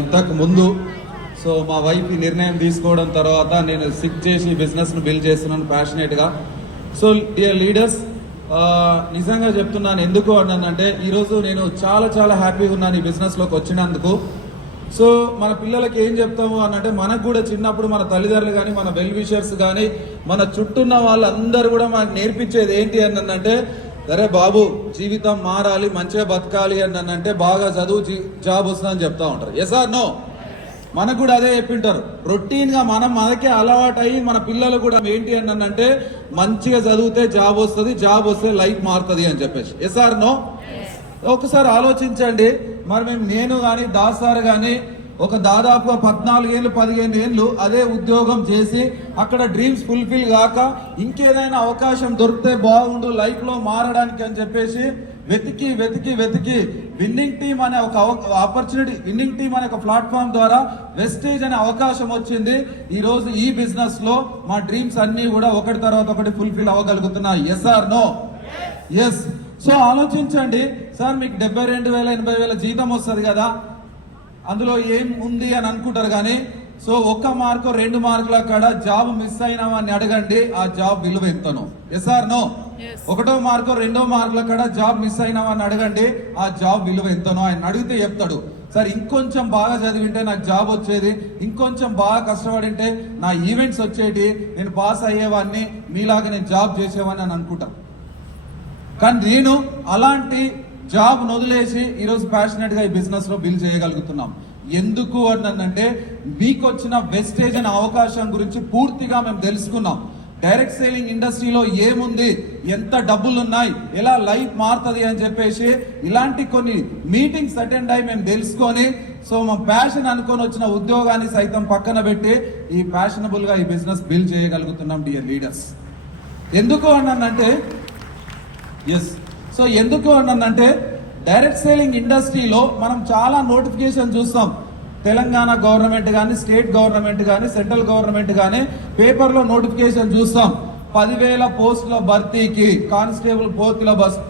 ఇంతకు ముందు సో మా వైఫ్ నిర్ణయం తీసుకోవడం తర్వాత నేను సిక్ చేసి బిజినెస్ను బిల్డ్ చేస్తున్నాను ప్యాషనేట్గా. సో డియర్ లీడర్స్, నిజంగా చెప్తున్నాను ఎందుకు అన్నానంటే ఈరోజు నేను చాలా హ్యాపీగా ఉన్నాను ఈ బిజినెస్లోకి వచ్చినందుకు. సో మన పిల్లలకి ఏం చెప్తాము అనంటే మనకు కూడా చిన్నప్పుడు మన తల్లిదండ్రులు కానీ మన వెల్ విషర్స్ కానీ మన చుట్టూన్న వాళ్ళందరూ కూడా మనకు నేర్పించేది ఏంటి అనంటే, అరే బాబు జీవితం మారాలి, మంచిగా బతకాలి అంటే బాగా చదువు జాబ్ వస్తుందని చెప్తా ఉంటారు. Yes or no? మనకు కూడా అదే చెప్పింటారు. రొటీన్ గా మనకే అలవాటు అయ్యి మన పిల్లలు కూడా ఏంటి అంటే మంచిగా చదివితే జాబ్ వస్తుంది, జాబ్ వస్తే లైఫ్ మారుతుంది అని చెప్పేసి. Yes or no? ఒకసారి ఆలోచించండి. మరి నేను కానీ దాస్ సార్ కానీ ఒక దాదాపు 14 ఏళ్ళు 15 ఏళ్ళు అదే ఉద్యోగం చేసి అక్కడ డ్రీమ్స్ ఫుల్ఫిల్ కాక ఇంకేదైనా అవకాశం దొరికితే బాగుండు లైఫ్ లో మారడానికి అని చెప్పేసి వెతికి విన్నింగ్ టీమ్ అనే ఒక ఆపర్చునిటీ, విన్నింగ్ టీమ్ అనే ఒక ప్లాట్ఫామ్ ద్వారా వెస్టేజ్ అనే అవకాశం వచ్చింది. ఈ రోజు ఈ బిజినెస్ లో మా డ్రీమ్స్ అన్ని కూడా ఒకటి తర్వాత ఒకటి ఫుల్ఫిల్ అవ్వగలుగుతున్నాయి. Yes or no? Yes. So ఆలోచించండి సార్, మీకు 72,000 80,000 జీతం వస్తుంది కదా, అందులో ఏం ఉంది అని అనుకుంటారు. కానీ సో 1 మార్కు 2 మార్కుల కాడ జాబ్ మిస్ అయినామని అడగండి, ఆ జాబ్ విలువ ఎంతనో. Yes or no? 1వ మార్కు 2వ మార్కుల కాడ జాబ్ మిస్ అయినామని అడగండి, ఆ జాబ్ విలువ ఎంతనో. ఆయన అడిగితే చెప్తాడు, సార్ ఇంకొంచెం బాగా చదివింటే నాకు జాబ్ వచ్చేది, ఇంకొంచెం బాగా కష్టపడింటే నా ఈవెంట్స్ వచ్చేటి, నేను పాస్ అయ్యేవాడిని, మీలాగా నేను జాబ్ చేసేవాడిని అని అనుకుంటా. కానీ నేను అలాంటి జాబ్ వదిలేసి ఈరోజు ప్యాషనెట్ గా ఈ బిజినెస్ లో బిల్డ్ చేయగలుగుతున్నాం. ఎందుకు అంటే మీకు వచ్చిన వెస్టేజ్ అనే అవకాశం గురించి పూర్తిగా మేము తెలుసుకున్నాం. డైరెక్ట్ సేలింగ్ ఇండస్ట్రీలో ఏముంది, ఎంత డబ్బులు ఉన్నాయి, ఎలా లైఫ్ మారుతుంది అని చెప్పేసి ఇలాంటి కొన్ని మీటింగ్స్ అటెండ్ అయ్యి మేము తెలుసుకొని సో మా ప్యాషన్ అనుకొని వచ్చిన ఉద్యోగాన్ని సైతం పక్కన పెట్టి ఈ ప్యాషనబుల్ గా ఈ బిజినెస్ బిల్డ్ చేయగలుగుతున్నాం. డియర్ లీడర్స్, ఎందుకు అంటే ఎస్. సో ఎందుకు అంటే డైరెక్ట్ సేలింగ్ ఇండస్ట్రీలో మనం చాలా నోటిఫికేషన్ చూస్తాం. తెలంగాణ గవర్నమెంట్ కానీ, స్టేట్ గవర్నమెంట్ కానీ, సెంట్రల్ గవర్నమెంట్ కానీ పేపర్లో నోటిఫికేషన్ చూస్తాం. 10,000 పోస్టుల భర్తీకి, కానిస్టేబుల్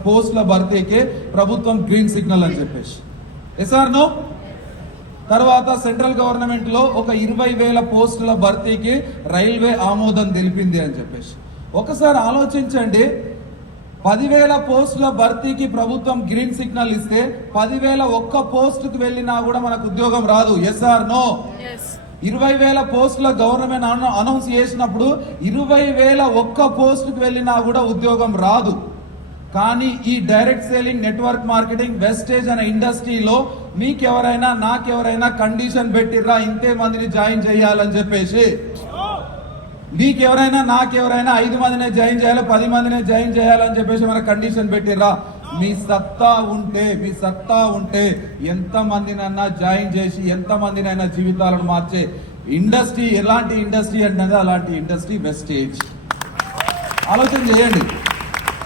పోస్టుల భర్తీకి ప్రభుత్వం గ్రీన్ సిగ్నల్ అని చెప్పేసి. Yes or no? తర్వాత సెంట్రల్ గవర్నమెంట్ లో ఒక 20,000 పోస్టుల భర్తీకి రైల్వే ఆమోదం తెలిపింది అని చెప్పేసి. ఒకసారి ఆలోచించండి, 10,000 పోస్టుల భర్తీకి ప్రభుత్వం గ్రీన్ సిగ్నల్ ఇస్తే 10,000 ఒక్క పోస్టుకు వెళ్ళినా కూడా మనకు ఉద్యోగం రాదు. Yes or no? 20,000 పోస్టుల గవర్నమెంట్ అనౌన్స్ చేసినప్పుడు 20,000 ఒక్క పోస్టుకు వెళ్ళినా కూడా ఉద్యోగం రాదు. కానీ ఈ direct selling, network marketing, Vestige అనే ఇండస్ట్రీలో మీకెవరైనా నాకెవరైనా కండిషన్ పెట్టిర్రా ఇంతే మందిని జాయిన్ చేయాలని చెప్పేసి? మీకెవరైనా నాకెవరైనా 5 మందినే జాయిన్ చేయాలి, 10 మందినే జాయిన్ చేయాలని చెప్పేసి మన కండిషన్ పెట్టిర్రా? మీ సత్తా ఉంటే ఎంత మందినైనా జాయిన్ చేసి ఎంత మందినైనా జీవితాలను మార్చే ఇండస్ట్రీ ఎలాంటి ఇండస్ట్రీ అంటే అలాంటి ఇండస్ట్రీ వెస్టేజ్. ఆలోచన చేయండి.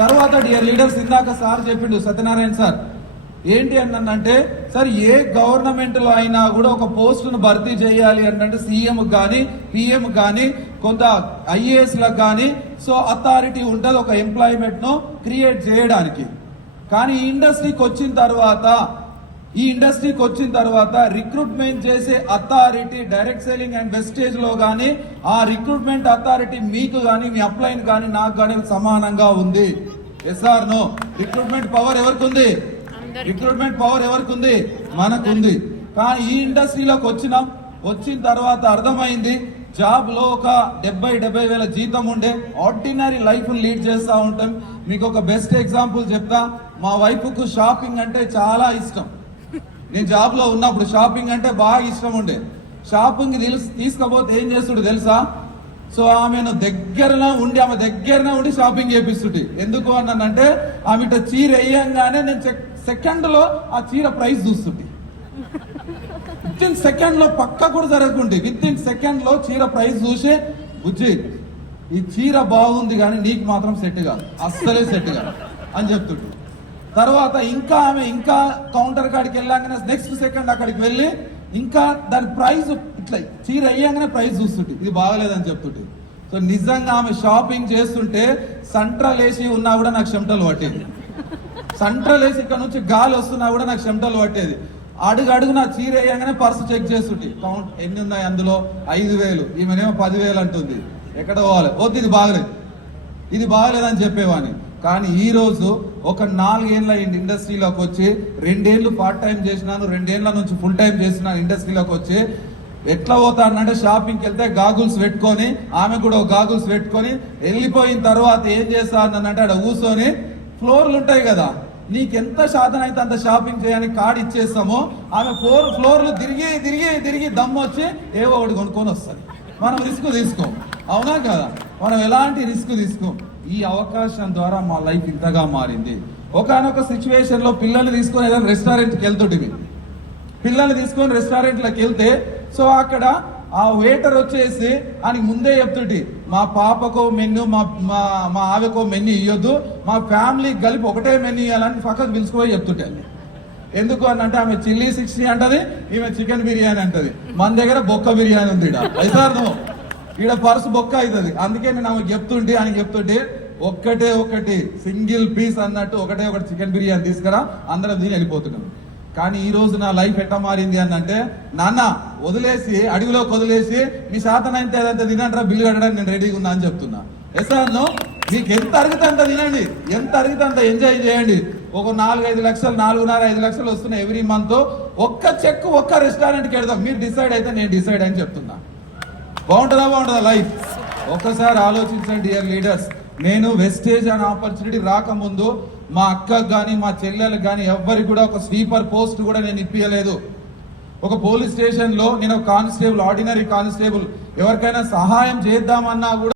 తర్వాత డియర్ లీడర్స్, ఇందాక సార్ చెప్పిండు, సత్యనారాయణ సార్, ఏంటి అంటే సార్ ఏ గవర్నమెంట్ లో అయినా కూడా ఒక పోస్టును భర్తీ చేయాలి అంటే సీఎం కానీ పిఎం కానీ కొంత ఐఏఎస్ లకు కానీ సో అథారిటీ ఉంటుంది ఒక ఎంప్లాయ్మెంట్ ను క్రియేట్ చేయడానికి. కానీ ఈ ఇండస్ట్రీకి వచ్చిన తర్వాత రిక్రూట్మెంట్ చేసే authority direct selling and Vestige లో కానీ ఆ రిక్రూట్మెంట్ అథారిటీ మీకు కానీ మీ అప్లైన్ కానీ నాకు కానీ సమానంగా ఉంది. Yes or no? Recruitment power ఎవరికి ఉంది? రిక్రూట్మెంట్ పవర్ ఎవరికి ఉంది? మనకుంది. కానీ ఈ ఇండస్ట్రీలోకి వచ్చిన తర్వాత అర్థమైంది, జాబ్ లో ఒక 70,000 జీతం ఉండే ఆర్డినరీ లైఫ్ లీడ్ చేస్తూ ఉంటాం. మీకు ఒక బెస్ట్ ఎగ్జాంపుల్ చెప్తా. మా వైఫ్ కు షాపింగ్ అంటే చాలా ఇష్టం. నేను జాబ్ లో ఉన్నప్పుడు షాపింగ్ అంటే బాగా ఇష్టం ఉండే. షాపింగ్ తీసుకపోతే ఏం చేస్తుడు తెలుసా? సో ఆమె దగ్గరనే ఉండి షాపింగ్ చేపిస్తుంటే. ఎందుకు అంటే ఆమె చీర వేయంగానే నేను సెకండ్ లో ఆ చీర ప్రైస్ చూస్తుంటే, విత్ సెకండ్ లో పక్క కూడా జరగకుంటే విత్ సెకండ్ లో చీర ప్రైస్ చూసి, బుజ్జి ఈ చీర బాగుంది కానీ నీకు మాత్రం సెట్ కాదు, అస్సలే సెట్ కాదు అని చెప్తుంటే. తర్వాత ఇంకా కౌంటర్ కాడికి వెళ్ళాగానే నెక్స్ట్ సెకండ్ అక్కడికి వెళ్ళి ఇంకా దాని ప్రైస్ ఇట్లా చీర అయ్యాగానే ప్రైస్ చూస్తుంటే ఇది బాగలేదని చెప్తుంటే. సో నిజంగా ఆమె షాపింగ్ చేస్తుంటే సెంట్రల్ ఏసీ ఉన్నా కూడా నాకు చెమటలు పట్టేది. సెంట్రల్ ఏసీ ఇక్కడ నుంచి గాలి వస్తున్నా కూడా నాకు చెమటలు పట్టేది. అడుగు నా చీర వేయగానే పర్సు చెక్ చేస్తుంటే కౌంట్ ఎన్ని ఉన్నాయి అందులో 5,000, ఈమెనేమో 10,000 అంటుంది. ఎక్కడ పోవాలి? వద్దు, ఇది బాగలేదని చెప్పేవాని. కానీ ఈ రోజు ఒక 4 ఏళ్ళ ఇండస్ట్రీలోకి వచ్చి 2 ఏళ్ళు పార్ట్ టైం చేసినాను, 2 ఏళ్ల నుంచి ఫుల్ టైం చేసినాను ఇండస్ట్రీలోకి వచ్చి. ఎట్లా పోతానంటే షాపింగ్కి వెళ్తే గాగుల్స్ పెట్టుకొని, ఆమె కూడా గాగుల్స్ పెట్టుకొని వెళ్ళిపోయిన తర్వాత ఏం చేస్తానంటే అక్కడ కూర్చొని ఫ్లోర్లు ఉంటాయి కదా, నీకెంత శాతం అయితే అంత షాపింగ్ చేయడానికి కార్డు ఇచ్చేస్తామో ఆమె 4 ఫ్లోర్లు తిరిగి తిరిగి తిరిగి దమ్ము వచ్చి ఏవో ఒకటి కొనుక్కొని వస్తుంది. మనం రిస్క్ తీసుకోం, అవునా కదా? మనం ఎలాంటి రిస్క్ తీసుకోం. ఈ అవకాశం ద్వారా మా లైఫ్ ఇంతగా మారింది. ఒకనొక సిచ్యువేషన్ లో పిల్లల్ని తీసుకొని ఏదైనా రెస్టారెంట్కి వెళ్తుంటివి. పిల్లల్ని తీసుకొని రెస్టారెంట్లోకి వెళ్తే సో అక్కడ ఆ వెయిటర్ వచ్చేసి ఆయనకి ముందే చెప్తుంటి, మా పాపకో మెన్యూ, మా ఆవికో మెన్యూ ఇవ్వద్దు, మా ఫ్యామిలీకి కలిపి ఒకటే మెన్యూ ఇవ్వాలని పక్కకు పిలుచుకుపోయి చెప్తుంటే. ఎందుకు అని అంటే ఆమె చిల్లీ 60 అంటది, ఈమె చికెన్ బిర్యానీ అంటది. మన దగ్గర బొక్క బిర్యానీ ఉంది. ఈడ పర్సు బొక్క అవుతుంది. అందుకే నేను ఆమె చెప్తుంటే, ఆయన చెప్తుంటే ఒకటి సింగిల్ పీస్ అన్నట్టు ఒకటి చికెన్ బిర్యానీ తీసుకురా, అందరం దీని వెళ్ళిపోతున్నాం. కానీ ఈ రోజు నా లైఫ్ ఎట్లా మారింది అని అంటే, నాన్న వదిలేసి అడుగులోకి వదిలేసి మీ శాతం అయితే అదంతా తినంటారా, బిల్లు కట్టడానికి నేను రెడీగా ఉన్నా అని చెప్తున్నా. ఎసాను మీకు ఎంత అరిగితే అంత తినండి, ఎంత అరిగితే అంత ఎంజాయ్ చేయండి. ఒక 4-5 లక్షలు, 4.5 లక్షలు వస్తున్నాయి ఎవ్రీ మంత్. ఒక్క చెక్ ఒక్క రెస్టారెంట్కి వెళ్దాం. మీరు డిసైడ్ అయితే నేను డిసైడ్ అని చెప్తున్నా. బాగుంటుందా లైఫ్? ఒక్కసారి ఆలోచించండి డియర్ లీడర్స్. నేను వెస్టేజ్ అనే ఆపర్చునిటీ రాకముందు మా అక్కకు కానీ మా చెల్లెలకు కానీ ఎవ్వరికి కూడా ఒక స్వీపర్ పోస్ట్ కూడా నేను ఇప్పించలేదు. ఒక పోలీస్ స్టేషన్ లో నేను కానిస్టేబుల్, ఆర్డినరీ కానిస్టేబుల్, ఎవరికైనా సహాయం చేద్దామన్నా కూడా